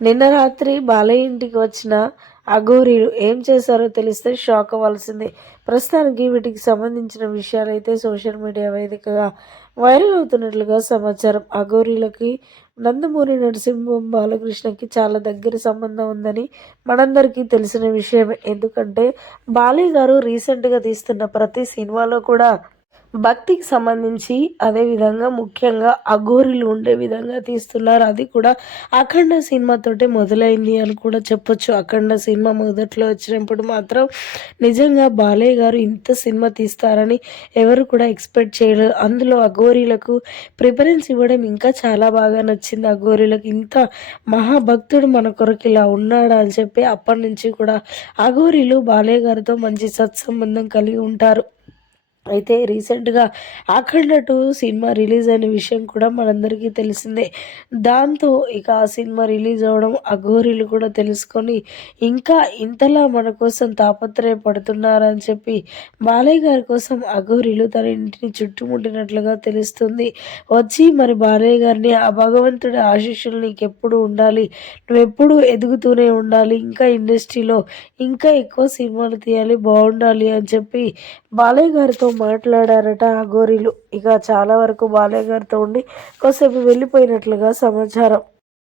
నిన్న రాత్రి బాలయ్య ఇంటికి వచ్చిన అఘోరీలు ఏం చేశారో తెలిస్తే షాక్ అవ్వాల్సిందే. ప్రస్తుతానికి వీటికి సంబంధించిన విషయాలైతే సోషల్ మీడియా వేదికగా వైరల్ అవుతున్నట్లుగా సమాచారం. అఘోరీలకి నందమూరి నరసింహం బాలకృష్ణకి చాలా దగ్గర సంబంధం ఉందని మనందరికీ తెలిసిన విషయమే. ఎందుకంటే బాలయ్య గారు రీసెంట్గా తీస్తున్న ప్రతి సినిమాలో కూడా భక్తికి సంబంధించి, అదేవిధంగా ముఖ్యంగా అఘోరీలు ఉండే విధంగా తీస్తున్నారు. అది కూడా 'అఖండ' సినిమాతోటే మొదలైంది అని కూడా చెప్పొచ్చు. 'అఖండ' సినిమా మొదట్లో వచ్చినప్పుడు మాత్రం నిజంగా బాలయ్య గారు ఇంత సినిమా తీస్తారని ఎవరు కూడా ఎక్స్‌పెక్ట్ చేయలేదు. అందులో అఘోరీలకు ప్రిఫరెన్స్ ఇవ్వడం ఇంకా చాలా బాగా నచ్చింది. అఘోరీలకు ఇంత మహాభక్తుడు మన కొరకు ఇలా ఉన్నాడా అని చెప్పి అప్పటినుంచి కూడా అఘోరీలు బాలయ్య గారితో మంచి సత్సంబంధం కలిగి ఉంటారు. అయితే రీసెంట్‌గా 'అఖండ 2' సినిమా రిలీజ్ అయిన విషయం కూడా మనందరికీ తెలిసిందే. దాంతో ఇక ఆ సినిమా రిలీజ్ అవ్వడం అఘోరీలు కూడా తెలుసుకొని ఇంకా ఇంతలా మన కోసం తాపత్రయపడుతున్నారని చెప్పి బాలయ్య గారి కోసం అఘోరీలు తన ఇంటిని చుట్టుముట్టినట్లుగా తెలుస్తుంది. వచ్చి మరి బాలయ్య గారిని "ఆ భగవంతుడి ఆశీస్సులు నీకెప్పుడు ఉండాలి. నువ్వెప్పుడూ ఎదుగుతూనే ఉండాలి. ఇంకా ఇండస్ట్రీలో ఇంకా ఎక్కువ సినిమాలు తీయాలి. బావుండాలి" అని చెప్పి బాలయ్య గారితో మాట్లాడారట అఘోరీలు. ఇక చాలా వరకు బాలయ్య గారితో ఉండి కాసేపు వెళ్ళిపోయినట్లుగా సమాచారం.